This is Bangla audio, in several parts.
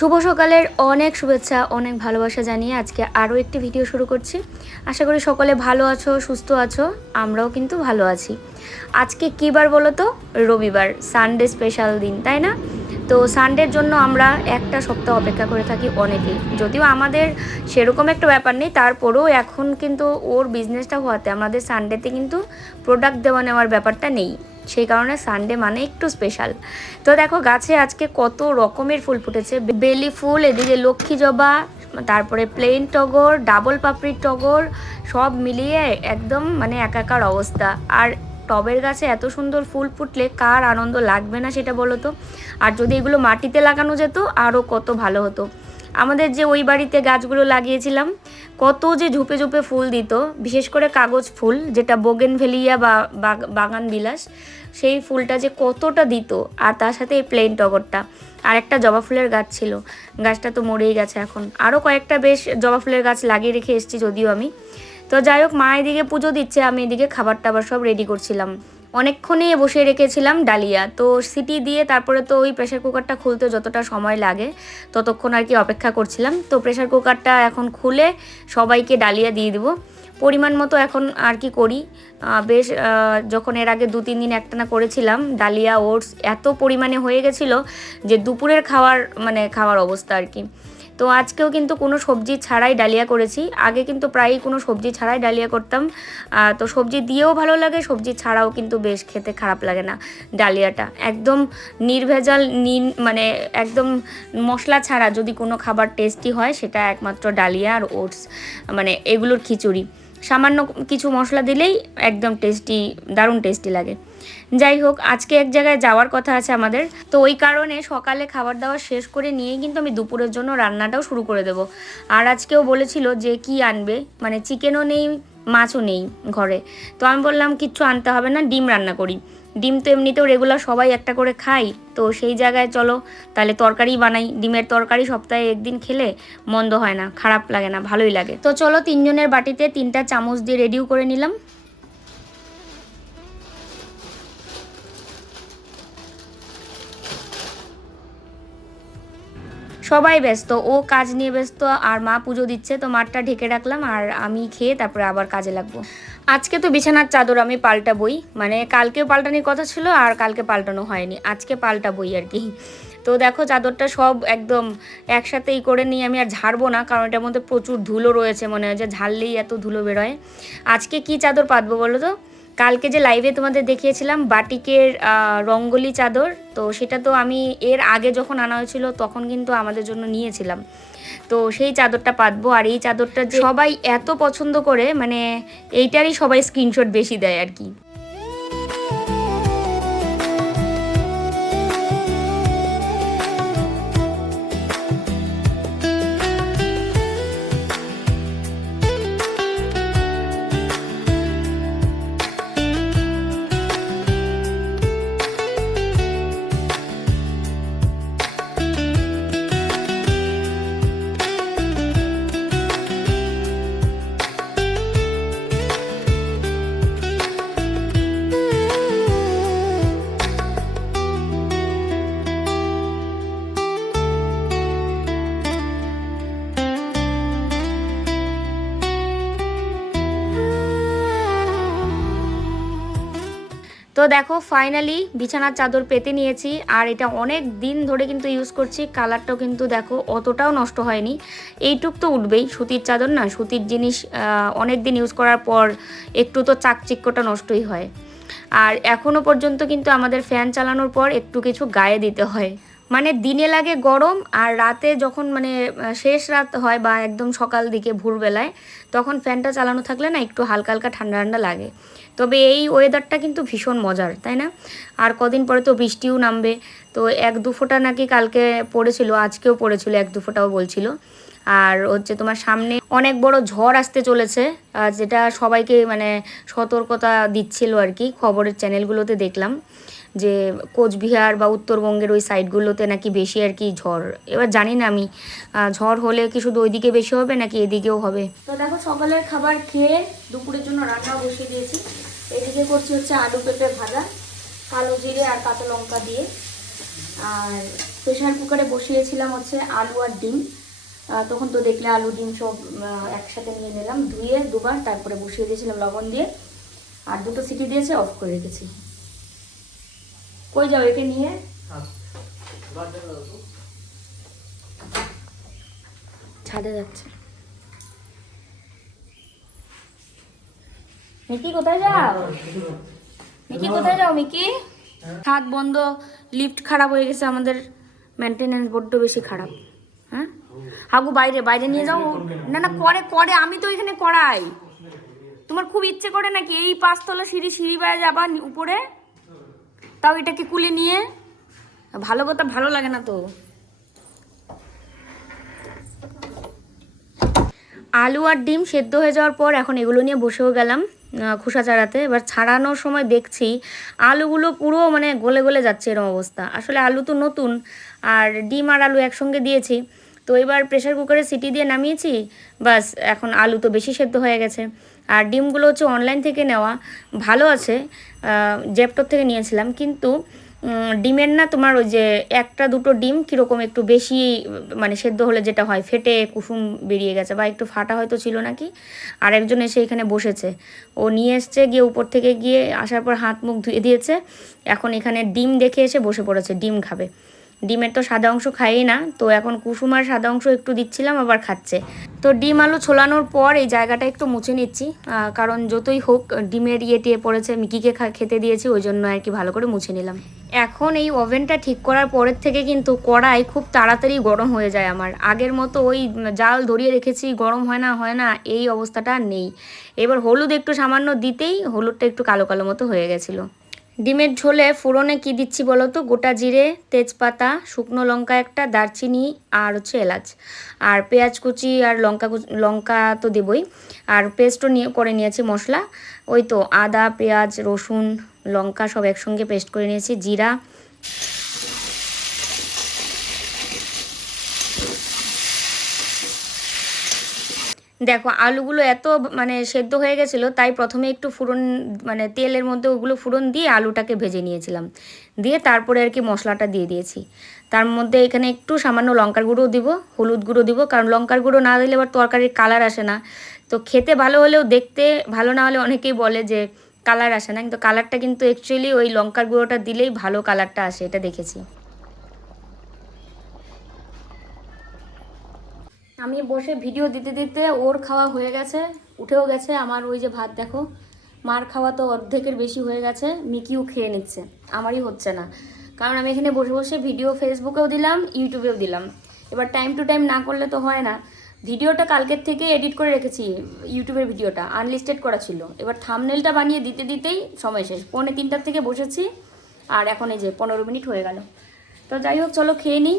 শুভ সকালের অনেক শুভেচ্ছা, অনেক ভালোবাসা জানিয়ে আজকে আরও একটি ভিডিও শুরু করছি। আশা করি সকলে ভালো আছো, সুস্থ আছো। আমরাও কিন্তু ভালো আছি। আজকে কী বার বলো তো? রবিবার, সানডে স্পেশাল দিন, তাই না? তো সানডের জন্য আমরা একটা সপ্তাহ অপেক্ষা করে থাকি অনেকেই। যদিও আমাদের সেরকম একটা ব্যাপার নেই, তারপরেও এখন কিন্তু ওর বিজনেসটা হওয়াতে আমাদের সানডেতে কিন্তু প্রোডাক্ট দেওয়া নেওয়ার ব্যাপারটা নেই। সেই কারণে সানডে মানে একটু স্পেশাল। তো দেখো গাছে আজকে কত রকমের ফুল ফুটেছে। বেলি ফুল, এদিকে লক্ষ্মী জবা, তারপরে প্লেন টগর, ডাবল পাপড়ির টগর, সব মিলিয়ে একদম মানে একাকার অবস্থা। আর টবের গাছে এত সুন্দর ফুল ফুটলে কার আনন্দ লাগবে না সেটা বলো তো। আর যদি এগুলো মাটিতে লাগানো যেত আরও কত ভালো হতো। আমাদের যে ওই বাড়িতে গাছগুলো লাগিয়েছিলাম কত যে ঝুপে ঝুপে ফুল দিত, বিশেষ করে কাগজ ফুল যেটা বোগেনভেলিয়া বা বাগান বিলাস, সেই ফুলটা যে কতটা দিত। আর তার সাথে এই প্লেন টগরটা, আর একটা জবা ফুলের গাছ ছিল, গাছটা তো মরেই গেছে। এখন আরও কয়েকটা বেশ জবা ফুলের গাছ লাগিয়ে রেখে এসেছি যদিও আমি। তো যাই হোক, মা এদিকে পুজো দিচ্ছে, আমি এদিকে খাবার টাবার সব রেডি করছিলাম। অনেকক্ষণই বসিয়ে রেখেছিলাম ডালিয়া, তো সিটি দিয়ে তারপরে তো ওই প্রেশার কুকারটা খুলতে যতটা সময় লাগে ততক্ষণ আর কি অপেক্ষা করছিলাম। তো প্রেশার কুকারটা এখন খুলে সবাইকে ডালিয়া দিয়ে দেবো পরিমাণ মতো এখন আর কি করি। বেশ যখন এর আগে 2-3 দিন একটানা করেছিলাম ডালিয়া ওটস, এত পরিমাণে হয়ে গেছিলো যে দুপুরের খাওয়ার অবস্থা আর কি। তো আজকেও কিন্তু কোনো সবজি ছাড়াই ডালিয়া করেছি। আগে কিন্তু প্রায়ই কোনো সবজি ছাড়াই ডালিয়া করতাম। তো সবজি দিয়েও ভালো লাগে, সবজি ছাড়াও কিন্তু বেশ খেতে খারাপ লাগে না ডালিয়াটা। একদম নির্ভেজাল মানে একদম মশলা ছাড়া যদি কোনো খাবার টেস্টি হয় সেটা একমাত্র ডালিয়া আর ওটস, মানে এগুলোর খিচুড়ি। সামান্য কিছু মশলা দিলেই একদম টেস্টি, দারুণ টেস্টি লাগে। যাই হোক, আজকে এক জায়গায় যাওয়ার কথা আছে আমাদের, তো ওই কারণে সকালে খাবার দাবার শেষ করে নিয়েই কিন্তু আমি দুপুরের জন্য রান্নাটাও শুরু করে দেব। আর আজকেও বলেছিল যে কি আনবে, মানে চিকেনও নেই, মাছও নেই ঘরে। তো আমি বললাম কিচ্ছু আনতে হবে না, ডিম রান্না করি। ডিম তো এমনিতেও রেগুলার সবাই একটা করে খাই, তো সেই জায়গায় চলো তাহলে তরকারি বানাই। ডিমের তরকারি সপ্তাহে একদিন খেলে মন্দ হয় না, খারাপ লাগে না, ভালোই লাগে। তো চলো 3 জনের বাটিতে 3টা চামচ দিয়ে রেডিও করে নিলাম। সবাই ব্যস্ত, ও কাজ নিয়ে ব্যস্ত, আর মা পুজো দিচ্ছে, তো মাঠটা ঢেকে রাখলাম আর আমি খেয়ে তারপরে আবার কাজে লাগবো। আজকে তো বিছানার চাদর আমি পাল্টাবই, মানে কালকেও পাল্টানোর কথা ছিল আর কালকে পাল্টানো হয়নি, আজকে পাল্টাবই আর কি। তো দেখো চাদরটা সব একদম একসাথেই করে নিয়ে আমি আর ঝাড়বো না, কারণ এটার মধ্যে প্রচুর ধুলো রয়েছে, মনে হয় যে ঝাড়লেই এত ধুলো বেরোয়। আজকে কি চাদর পাতবো বলো তো? কালকে যে লাইভে তোমাদের দেখিয়েছিলাম বাটিকের রঙ্গোলি চাদর, তো সেটা তো আমি এর আগে যখন আনা হয়েছিল তখন কিন্তু আমাদের জন্য নিয়েছিলাম। তো সেই চাদরটা পাতবো। আর এই চাদরটা যে সবাই এত পছন্দ করে, মানে এইটারই সবাই স্ক্রিনশট বেশি দেয় আর কি। তো দেখো ফাইনালি বিছানার চাদর পেতে নিয়েছি, আর এটা অনেক দিন ধরে কিন্তু ইউজ করছি। কালারটাও কিন্তু দেখো অতটাও নষ্ট হয়নি, এইটুক তো উঠবেই, সুতির চাদর না, সুতির জিনিস অনেক দিন ইউজ করার পর একটু তো চাকচিক্যটা নষ্টই হয়। আর এখনও পর্যন্ত কিন্তু আমাদের ফ্যান চালানোর পর একটু কিছু গায়ে দিতে হয়, মানে দিনে লাগে গরম, আর রাতে যখন মানে শেষ রাত হয় বা একদম সকাল দিকে ভোরবেলায় তখন ফ্যানটা চালানো থাকলে না একটু হালকা হালকা ঠান্ডা ঠান্ডা লাগে। তবে এই ওয়েদারটা কিন্তু ভীষণ মজার, তাই না? আর কদিন পরে তো বৃষ্টিও নামবে, তো 1-2 ফোঁটা নাকি কালকে পড়েছিল, আজকেও পড়েছিল 1-2 ফোঁটাও বলছিল। আর হচ্ছে তোমার সামনে অনেক বড় ঝড় আসতে চলেছে, যেটা সবাইকে মানে সতর্কতা দিচ্ছিল আর কি, খবরের চ্যানেলগুলোতে দেখলাম যে কোচবিহার বা উত্তরবঙ্গের ওই সাইডগুলোতে নাকি বেশি আর কি ঝড়। এবার জানি না আমি, ঝড় হলে কি শুধু ওইদিকে বেশি হবে নাকি এদিকেও হবে। তো দেখো সকালের খাবার খেয়ে দুপুরের জন্য রান্না বসিয়ে দিয়েছি। এদিকে করছি হচ্ছে আলু পেঁপে ভাজা, কালো জিরে আর কাঁচা লঙ্কা দিয়ে। আর প্রেশার কুকারে বসিয়েছিলাম হচ্ছে আলু আর ডিম। তখন তো দেখলে আলু ডিম সব একসাথে নিয়ে নিলাম, ধুয়ে দুবার, তারপরে বসিয়ে দিয়েছিলাম লবণ দিয়ে। আর দুটো সিটি দিয়েছে, অফ করে রেখেছি। কই যাও একে নিয়ে? ছাদে যাচ্ছে। মিকি কোথায় যাও? মিকি কোথায় যাও? মিকি ছাদ বন্ধ, লিফট খারাপ হয়ে গেছে আমাদের, মেনটেনেন্স বড্ড বেশি খারাপ। হ্যাঁ হাগু বাইরে বাইরে নিয়ে যাও। না না করে করে, আমি তো এখানে করাই। তোমার খুব ইচ্ছে করে নাকি এই 5 তলা সিঁড়ি বাইরে যাবা উপরে, তাও এটাকে কুলে নিয়ে? ভালো কথা ভালো লাগে না তো। আলু আর ডিম সেদ্ধ হয়ে যাওয়ার পর এখন এগুলো নিয়ে বসেও গেলাম খোসা ছাড়াতে। এবার ছাড়ানোর সময় দেখছি আলুগুলো পুরো মানে গলে গলে যাচ্ছে, এরকম অবস্থা। আসলে আলু তো নতুন, আর ডিম আর আলু একসঙ্গে দিয়েছি। তো এবার প্রেশার কুকারে সিটি দিয়ে নামিয়েছি, বাস এখন আলু তো বেশি সেদ্ধ হয়ে গেছে। আর ডিমগুলো হচ্ছে অনলাইন থেকে নেওয়া, ভালো আছে, জেপটোর থেকে নিয়েছিলাম। কিন্তু ডিমের না তোমার ওই যে একটা দুটো ডিম কীরকম একটু বেশি মানে সেদ্ধ হলে যেটা হয়, ফেটে কুসুম বেরিয়ে গেছে, বা একটু ফাটা হয়তো ছিল নাকি। আর একজন এসে এখানে বসেছে, ও নিয়ে এসছে, গিয়ে উপর থেকে গিয়ে আসার পর হাত মুখ ধুয়ে দিয়েছে। এখন এখানে ডিম দেখে এসে বসে পড়েছে, ডিম খাবে। ডিমের তো সাদা অংশ খাইই না, তো এখন কুসুম আর সাদা অংশ একটু দিচ্ছিলাম, আবার খাচ্ছে। তো ডিম আলু ছোলানোর পর এই জায়গাটা একটু মুছে নিচ্ছি, কারণ যতই হোক ডিমের টিয়ে পড়েছে, মিকিকে খেতে দিয়েছি, ওই জন্য আর কি ভালো করে মুছে নিলাম। এখন এই ওভেনটা ঠিক করার পরের থেকে কিন্তু কড়াই খুব তাড়াতাড়ি গরম হয়ে যায় আমার। আগের মতো ওই জাল ধরিয়ে রেখেছি, গরম হয় না, এই অবস্থাটা আর নেই। এবার হলুদ একটু সামান্য দিতেই হলুদটা একটু কালো কালো মতো হয়ে গেছিলো। ডিমের ঝোলে ফোড়নে কি দিচ্ছি বলো তো? গোটা জিরে, তেজপাতা, শুকনো লঙ্কা একটা, দারচিনি আর হচ্ছে এলাচ, আর পেঁয়াজ কুচি আর লঙ্কা তো দেবই। আর পেস্টও করে নিয়েছি মশলা, ওই তো আদা পেঁয়াজ রসুন লঙ্কা সব একসঙ্গে পেস্ট করে নিয়েছি, জিরা। দেখো আলুগুলো এত মানে সেদ্ধ হয়ে গেছিলো, তাই প্রথমে একটু ফোড়ন মানে তেলের মধ্যে ওগুলো ফোড়ন দিয়ে আলুটাকে ভেজে নিয়েছিলাম, দিয়ে তারপরে আর কি মশলাটা দিয়ে দিয়েছি। তার মধ্যে এখানে একটু সামান্য লঙ্কার গুঁড়ো দিব, হলুদ গুঁড়ো দিব, কারণ লঙ্কার গুঁড়ো না দিলে আবার তরকারির কালার আসে না। তো খেতে ভালো হলেও দেখতে ভালো না হলে অনেকেই বলে যে কালার আসে না, কিন্তু কালারটা কিন্তু অ্যাকচুয়ালি ওই লঙ্কার গুঁড়োটা দিলেই ভালো কালারটা আসে, এটা দেখেছি। আমি বসে ভিডিও দিতে দিতে ওর খাওয়া হয়ে গেছে, উঠেও গেছে। আমার ওই যে ভাত দেখো, মার খাওয়া তো অর্ধেকের বেশি হয়ে গেছে, মিকিও খেয়ে নিচ্ছে, আমারই হচ্ছে না। কারণ আমি এখানে বসে বসে ভিডিও ফেসবুকেও দিলাম, ইউটিউবেও দিলাম। এবার টাইম টু টাইম না করলে তো হয় না। ভিডিওটা কালকের থেকে এডিট করে রেখেছি, ইউটিউবের ভিডিওটা আনলিস্টেড করা ছিল। এবার থাম্বনেলটা বানিয়ে দিতে দিতেই সময় শেষ, 2:45 থেকে বসেছি, আর এখন এই যে 15 মিনিট হয়ে গেল। তো যাই হোক চলো খেয়ে নিই।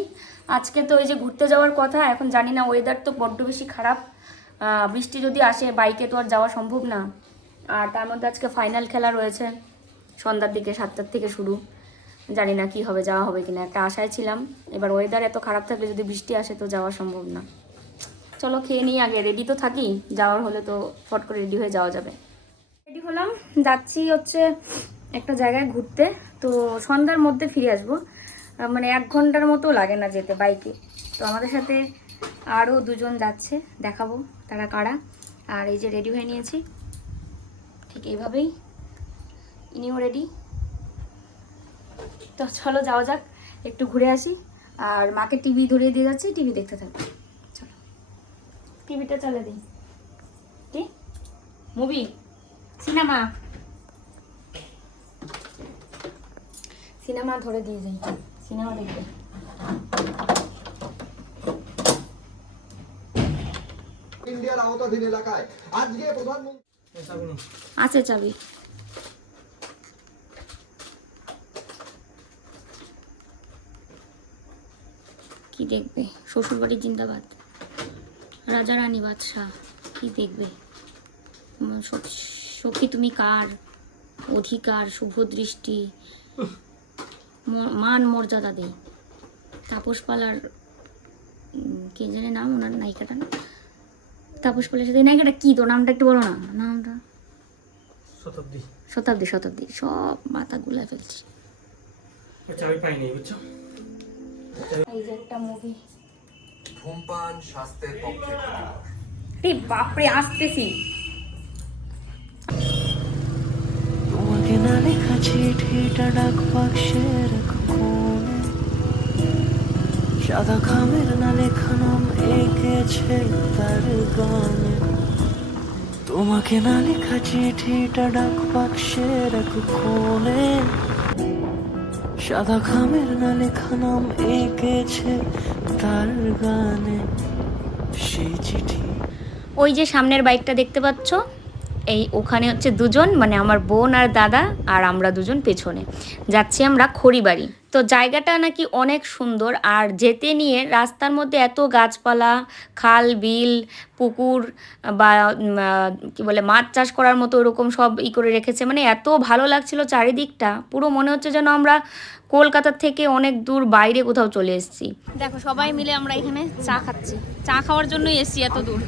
আজকে তো এই যে ঘুরতে যাওয়ার কথা, এখন জানি না, ওয়েদার তো বড্ড বেশি খারাপ, বৃষ্টি যদি আসে বাইকে তো আর যাওয়া সম্ভব না। আর তার মধ্যে আজকে ফাইনাল খেলা রয়েছে সন্ধ্যার দিকে, 7টার থেকে শুরু। জানি না কি হবে, যাওয়া হবে কিনা, একটা আশায় ছিলাম। এবার ওয়েদার এত খারাপ থাকলে যদি বৃষ্টি আসে তো যাওয়া সম্ভব না। চলো খেয়ে নিই আগে, রেডি তো থাকি, যাওয়ার হলে তো ফট করে রেডি হয়ে যাওয়া যাবে। রেডি হলাম, যাচ্ছি হচ্ছে একটা জায়গায় ঘুরতে। তো সন্ধ্যার মধ্যে ফিরে আসবো, মানে 1 ঘন্টার মতো লাগে না যেতে বাইকে। তো আমাদের সাথে আরও 2জন যাচ্ছে, দেখাবো তারা কারা। আর এই যে রেডি হয়ে নিয়েছি, ঠিক এইভাবেই, ইনিও রেডি। তো চলো যাওয়া যাক, একটু ঘুরে আসি। আর মাকে টিভি ধরিয়ে দিয়ে যাচ্ছি, টিভি দেখতে থাকবো। চলো টিভিটা চালিয়ে দিই। কি মুভি? সিনেমা সিনেমা ধরে দিয়ে যাই, সিনেমা দেখবে। ইন্ডিয়ার আওতাধীন এলাকায় আজকে প্রধানমন্ত্রী আছে চাবি। কি দেখবে? শ্বশুরবাড়ি জিন্দাবাদ, রাজা রানী বাদশাহ, কি দেখবে? সখী তুমি কার, অধিকার, শুভ দৃষ্টি, মান মর্যাদা দেই। তাপস পালার কে জানে নাম, ওনার নায়িকাটা না, তাপস পালের সাথে নায়িকাটা কি, তো নামটা একটু বলো না, নামটা? শতাব্দী। সব মাথা গুলা ফেলছি। চাবি পাইনি বুঝছো। এই যে একটা মুভি। ধূমপান স্বাস্থ্যের পক্ষে ক্ষতিকর। রে বাপরে, আসতেছি। তোমাকে না লেখা চিঠিটা ডাক বাক্সের এক কোণে, সাদা খামের না লেখা নাম এঁকেছে তার গানে। তোমাকে না লেখা চিঠিটা ডাক বাক্সের এক কোণে, সাদা খামের না লেখা নাম এঁকেছে তার গানে। সেই চিঠি ওই যে সামনের বাইকটা দেখতে পাচ্ছ, এই ওখানে হচ্ছে দুজন, মানে আমার বোন আর দাদা, আর আমরা দুজন পেছনে যাচ্ছি আমরা খড়িবাড়ি। তো জায়গাটা নাকি অনেক সুন্দর, আর যেতে নিয়ে রাস্তার মধ্যে এত গাছপালা, খাল বিল, পুকুর বা কি বলে মাছ চাষ করার মতো ওরকম সব করে রেখেছে, মানে এত ভালো লাগছিল চারিদিকটা। পুরো মনে হচ্ছে যেন আমরা কলকাতার থেকে অনেক দূর বাইরে কোথাও চলে এসেছি। দেখো সবাই মিলে আমরা এখানে চা খাচ্ছি, চা খাওয়ার জন্যই এসেছি এত দূর।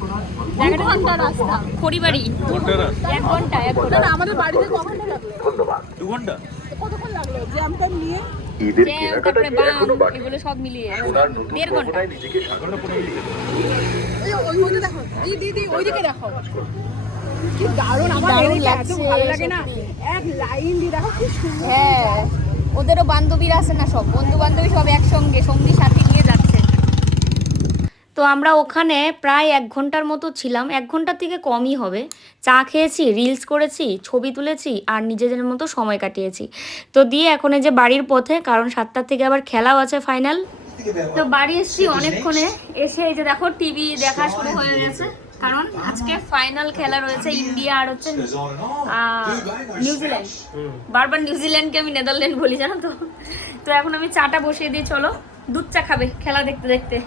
জায়গাটা রাস্তা খড়িবাড়ি 1 ঘন্টা আমাদের বাড়িতে কখন লাগলো? 2 ঘন্টা। কতক্ষণ লাগলো জ্যামটা নিয়ে? তারপরে বাম এগুলো সব মিলিয়ে 1.5 ঘন্টা। ওইদিকে দেখো, দিদি ওইদিকে দেখো, কি দারুণ! আমার এদিকে এত ভালো লাগে না, এক লাইন দিয়ে দেখো কি সুন্দর। হ্যাঁ, ওদেরও বান্ধবীরা আছে না, সব বন্ধু বান্ধবী সব একসঙ্গে সঙ্গী সাথী নিয়ে যাচ্ছে। তো আমরা ওখানে প্রায় 1 ঘন্টার মতো ছিলাম, 1 ঘন্টার থেকে কমই হবে। চা খেয়েছি, রিলস করেছি, ছবি তুলেছি আর নিজেদের মতো সময় কাটিয়েছি। তো দিয়ে এখন এই যে বাড়ির পথে, কারণ 7টার থেকে আবার খেলাও আছে ফাইনাল। তো বাড়ি এসেছি অনেকক্ষণে, এসে এই যে দেখো টিভি দেখা শুরু হয়ে গেছে, কারণ আজকে ফাইনাল খেলা রয়েছে ইন্ডিয়া আর হচ্ছে নিউজিল্যান্ড। বারবার নিউজিল্যান্ডকে আমি নেদারল্যান্ড বলি, জানো তো। তো এখন আমি চাটা বসিয়ে দিই, চলো দুধ চা খাবে খেলা দেখতে দেখতে।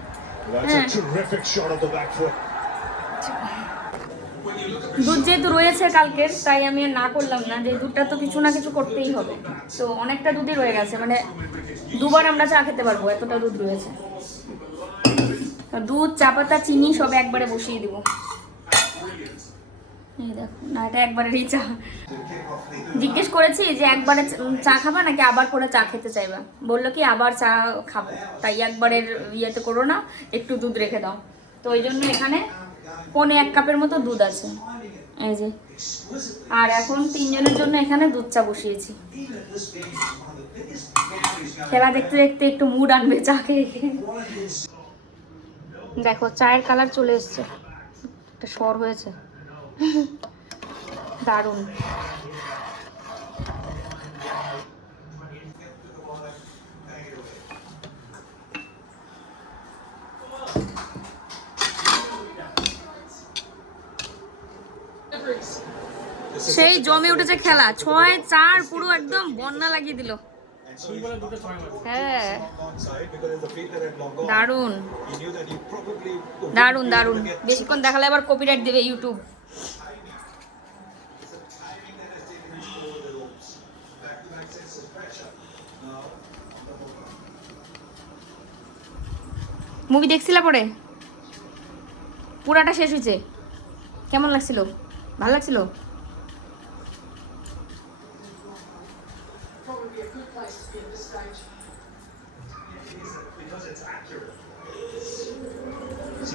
দুধ যেহেতু রয়েছে কালকের, তাই আমি আর না করলাম না, যে দুধটা তো কিছু না কিছু করতেই হবে। তো অনেকটা দুধই রয়ে গেছে, মানে 2 বার আমরা চা খেতে পারবো, এতটা দুধ রয়েছে। দুধ, চা পাতা, চিনি সব একবারে বসিয়ে দিব। এই দেখো না, এটা একবারেরই চা। জিজ্ঞেস করেছি যে একবারে চা খাবা নাকি আবার করে চা খেতে চাইবা, বললো কি আবার চা খাবো, তাই একবারের ইয়েতে করো না, একটু দুধ রেখে দাও। তো ওই জন্য এখানে 1.25 কাপের মতো দুধ আছে, এই যে। আর এখন 3 জনের জন্য এখানে দুধ চা বসিয়েছি। খেলা দেখতে দেখতে একটু মুড আনবে চা খেয়ে। দেখো চায়ের কালার চলে এসছে, একটা সর হয়েছে, দারুণ। সেই জমে উঠেছে খেলা, 6-4 পুরো একদম বন্যা লাগিয়ে দিল। হ্যাঁ দারুণ দারুণ দারুণ, বেশিক্ষণ দেখালে আবার কপিরাইট দেবে ইউটিউব। মুভি দেখছিলা পরে? পুরাটা শেষ হয়েছে, কেমন লাগছিল? ভালো লাগছিল?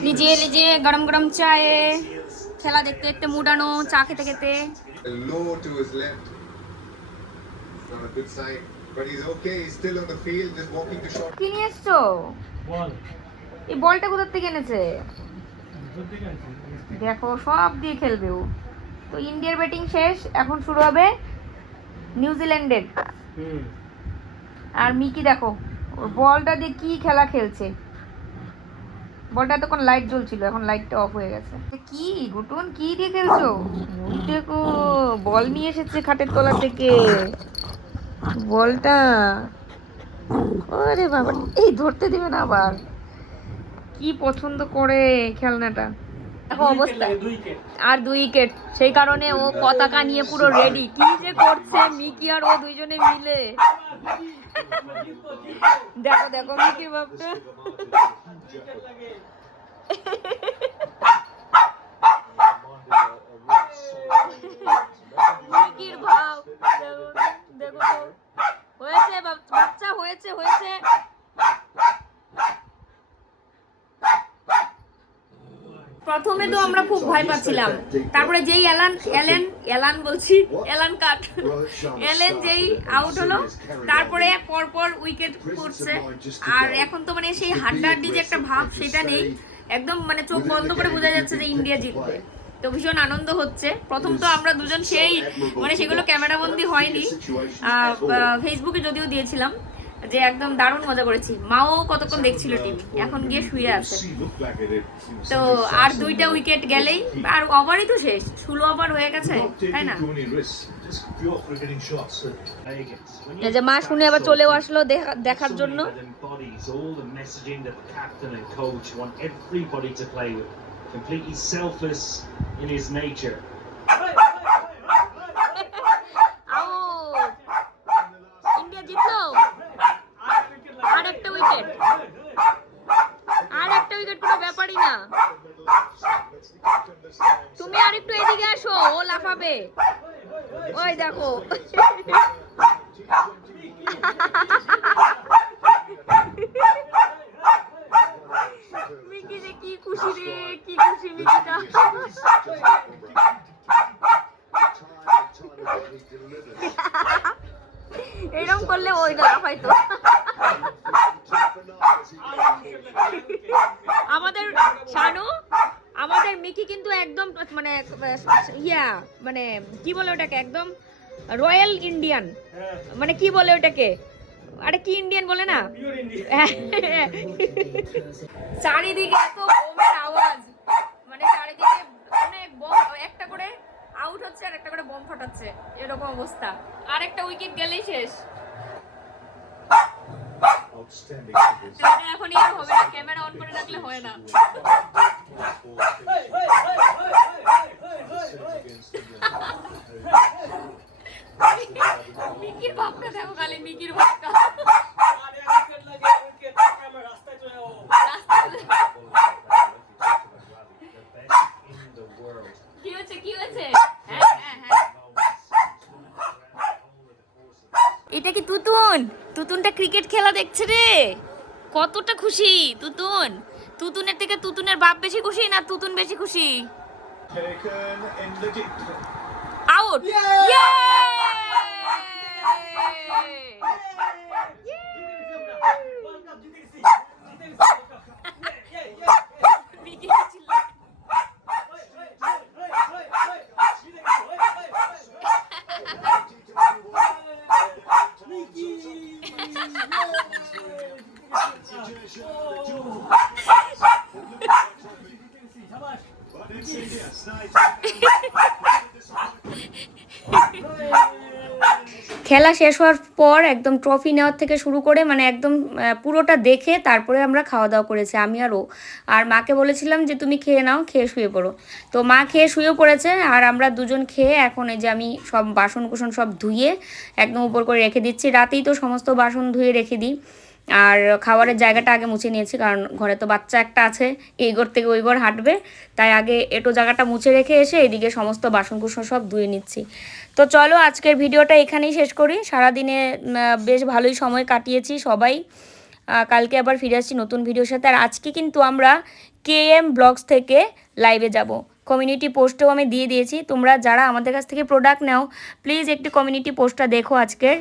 लीजिए लीजिए गरम गरम चाय, खेला देखते देखते मुडानो, चा खेते खेते। Low to his left. Not a good sign. But he's okay. He's still on the field, just walking to short. কি নিয়ে এসছো? বল। এই বলটা কোথা থেকে এনেছে? দেখো সব দিয়ে খেলবে ও। তো ইন্ডিয়ার ব্যাটিং শেষ, এখন শুরু হবে নিউজিল্যান্ডের। আর মিকি দেখো ওর বলটা দিয়ে কি খেলা খেলছে। বলটা তখন লাইট জ্বলছিল, এখন লাইটটা অফ হয়ে গেছে। কি গুটুন, কি দিয়ে খেলছো? দেখো বল নিয়ে এসেছে খাটের তলা থেকে, বলটা। আরে বাবা, এই ধরতে দিবে না আবার। কি পছন্দ করে খেলনাটা, দেখো অবস্থা। আর 2 উইকেট, সেই কারণে ও পতাকা নিয়ে পুরো রেডি। কি যে করছে মিকি আর ও দুইজনে মিলে, দেখো দেখো মিকির বাপটা। মিকির ভাব দেখো, দেখো তো হয়েছে বাচ্চা হয়েছে। হয়েছে। প্রথমে তো আমরা খুব ভয় পাচ্ছিলাম, তারপরে যেই এলান কাট এলেন যেই আউট হলো, তারপরে পরপর উইকেট পড়ছে। আর এখন তো মানে সেই হাড্ডাহাড্ডি যে একটা ভাব সেটা নেই, একদম মানে চোখ বন্ধ করে বোঝা যাচ্ছে যে ইন্ডিয়া জিতবে। তো ভীষণ আনন্দ হচ্ছে। প্রথম তো আমরা দুজন সেই মানে সেগুলো ক্যামেরাবন্দি হয়নি, ফেসবুকে যদিও দিয়েছিলাম, যে একদম দারুণ মজা করেছি। মাও কতক্ষণ দেখছিল টিভি, এখন গিয়ে শুয়ে আছে। তো আর 2টা উইকেট গেলেই আর ওভারই তো শেষ, 16 ওভার হয়ে গেছে, তাই না? এই যে মা শুনে আবার চলেও আসলো দেখার জন্য। Completely selfless in his nature. India জিতলো। আর একটা উইকেট কোনো ব্যাপারই না। তুমি আর একটু এদিকে আসো, ও লাফাবে। ওই দেখো মিকি যে কি খুশি রে, কি খুশি মিকিটা। এরকম করলে ওই না লাফাইতো। আমাদের শানু, আমাদের মিকি কিন্তু একদম মানে মানে কি বলে ওটাকে, একদম রয়্যাল ইন্ডিয়ান, মানে কি বলে ওটাকে, আরে কি ইন্ডিয়ান বলে না। চারিদিকে এত বোমের আওয়াজ, মানে চারিদিকে অনেক বোম, একটা করে আউট হচ্ছে আর একটা করে বোম ফাটাচ্ছে, এরকম অবস্থা। আর একটা উইকেট গেলেই শেষ। এখনই আর হবে না, ক্যামেরা অন করে রাখলে হয় না। মিকির ভাবটা দেখো খালি, মিকির ভাবটা। কি হচ্ছে কি হচ্ছে? এটা কি তুতুনটা ক্রিকেট খেলা দেখছে রে, কতটা খুশি তুতুনের থেকে তুতুনের বাপ বেশি খুশি না তুতুন বেশি খুশি? আউট! খেলা শেষ হওয়ার পর একদম ট্রফি নেওয়ার থেকে শুরু করে মানে একদম পুরোটা দেখে তারপরে আমরা খাওয়া দাওয়া করেছি, আমি আর ও। আর মাকে বলেছিলাম যে তুমি খেয়ে নাও, খেয়ে শুয়ে পড়ো। তো মা খেয়ে শুয়ে পড়েছে, আর আমরা দুজন খেয়ে এখন এই যে আমি সব বাসন কুসন সব ধুয়ে একদম উপর করে রেখে দিচ্ছি। রাতেই তো সমস্ত বাসন ধুয়ে রেখে দিই। আর খাবারের জায়গাটা আগে মুছে নিয়েছি, কারণ ঘরে তো বাচ্চা একটা আছে, এই ঘর থেকে ওই ঘর হাঁটবে, তাই আগে এটো জায়গাটা মুছে রেখে এসে এদিকে সমস্ত বাসনকুসন সব ধুয়ে নিচ্ছি। তো চলো আজকের ভিডিওটা এখানেই শেষ করি। সারাদিনে বেশ ভালোই সময় কাটিয়েছি সবাই। কালকে আবার ফিরে আসছি নতুন ভিডিওর সাথে। আর আজকে কিন্তু আমরা KM ব্লগস থেকে লাইভে যাব। কমিউনিটি পোস্টেও আমি দিয়ে দিয়েছি, তোমরা যারা আমাদের কাছ থেকে প্রোডাক্ট নাও প্লিজ একটু কমিউনিটি পোস্টটা দেখো আজকের।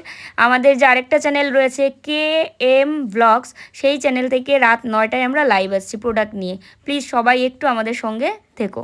আমাদের যে আরেকটা চ্যানেল রয়েছে KM ব্লগস, সেই চ্যানেল থেকে রাত 9টায় আমরা লাইভ আসছি প্রোডাক্ট নিয়ে। প্লিজ সবাই একটু আমাদের সঙ্গে থেকো।